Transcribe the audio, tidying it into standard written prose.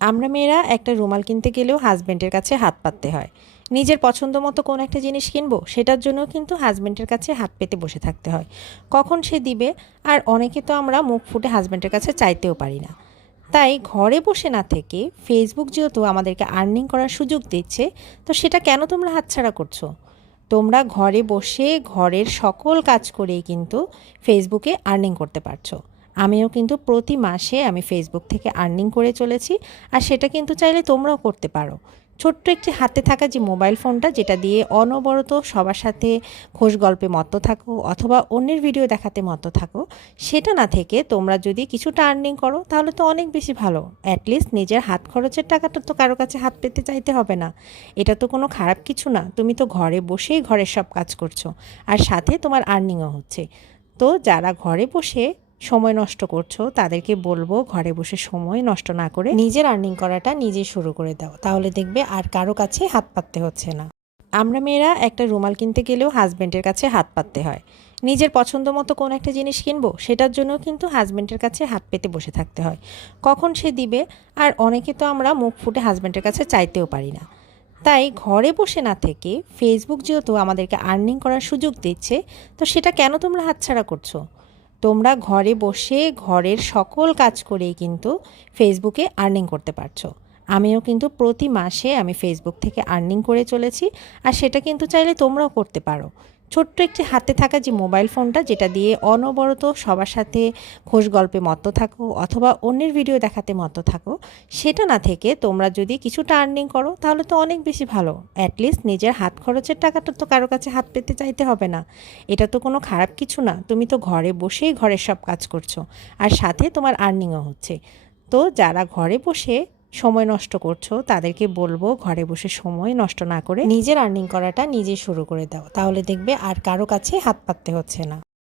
আমরা মেয়েরা একটা রুমাল কিনতে গেলেও হাজব্যান্ডের কাছে হাত পাততে হয়। নিজের পছন্দ মতো কোনো একটা জিনিস কিনবো, সেটার জন্য কিন্তু হাজব্যান্ডের কাছে হাত পেতে বসে থাকতে হয়। কখন সে দিবে? আর অনেকে তো আমরা মুখ ফুটে হাজব্যান্ডের কাছে চাইতেও পারি না। তাই ঘরে বসে না থেকে ফেসবুক যেহেতু আমাদেরকে আর্নিং করার সুযোগ দিচ্ছে, তো সেটা কেন তোমরা হাতছাড়া করছো? তোমরা ঘরে বসে ঘরের সকল কাজ করেই কিন্তু ফেসবুকে আর্নিং করতে পারছো। আমিও কিন্তু প্রতি মাসে আমি ফেসবুক থেকে আর্নিং করে চলেছি। আর সেটা কিন্তু চাইলে তোমরাও করতে পারো। ছোট্ট একটি হাতে থাকা যে মোবাইল ফোনটা, যেটা দিয়ে অনবরত সবার সাথে খোশ গল্পে মত্ত থাকো অথবা অন্যের ভিডিও দেখাতে মত্ত থাকো, সেটা না থেকে তোমরা যদি কিছুটা আর্নিং করো তাহলে তো অনেক বেশি ভালো। অ্যাটলিস্ট নিজের হাত খরচের টাকাটা তো কারো কাছে হাত পেতে চাইতে হবে না। এটা তো কোনো খারাপ কিছু না। তুমি তো ঘরে বসেই ঘরের সব কাজ করছো, আর সাথে তোমার আর্নিংও হচ্ছে। তো যারা ঘরে বসে সময় নষ্ট করছো, তাদেরকে বলবো ঘরে বসে সময় নষ্ট না করে নিজের আর্নিং করাটা নিজে শুরু করে দাও। তাহলে দেখবে আর কারো কাছে হাত পাততে হচ্ছে না। আমরা মেয়েরা একটা রুমাল কিনতে গেলেও হাজব্যান্ডের কাছে হাত পাততে হয়। নিজের পছন্দ মতো কোনো একটা জিনিস কিনবো, সেটার জন্য কিন্তু হাজব্যান্ডের কাছে হাত পেতে বসে থাকতে হয়। কখন সে দিবে? আর অনেকে তো আমরা মুখ ফুটে হাজব্যান্ডের কাছে চাইতেও পারি না। তাই ঘরে বসে না থেকে ফেসবুক যেহেতু আমাদেরকে আর্নিং করার সুযোগ দিচ্ছে, তো সেটা কেন তোমরা হাতছাড়া করছো? তোমরা ঘরে বসে ঘরের সকল কাজ করেই কিন্তু ফেসবুকে আর্নিং করতে পারছো। আমিও কিন্তু প্রতি মাসে আমি ফেসবুক থেকে আর্নিং করে চলেছি। আর সেটা কিন্তু চাইলে তোমরাও করতে পারো। ছোট্ট একটি হাতে থাকা যে মোবাইল ফোনটা, যেটা দিয়ে অনবরত সবার সাথে খোশ গল্পে মত্ত থাকো অথবা অন্যের ভিডিও দেখাতে মত্ত থাকো, সেটা না থেকে তোমরা যদি কিছুটা আর্নিং করো তাহলে তো অনেক বেশি ভালো। অ্যাটলিস্ট নিজের হাত খরচের টাকাটা তো কারো কাছে হাত পেতে চাইতে হবে না। এটা তো কোনো খারাপ কিছু না। তুমি তো ঘরে বসেই ঘরের সব কাজ করছো, আর সাথে তোমার আর্নিংও হচ্ছে। তো যারা ঘরে বসে সময় নষ্ট করছো, তাদেরকে বলবো ঘরে বসে সময় নষ্ট না করে নিজের আর্নিং করাটা নিজে শুরু করে দাও। তাহলে দেখবে আর কারো কাছে হাত পাততে হচ্ছে না।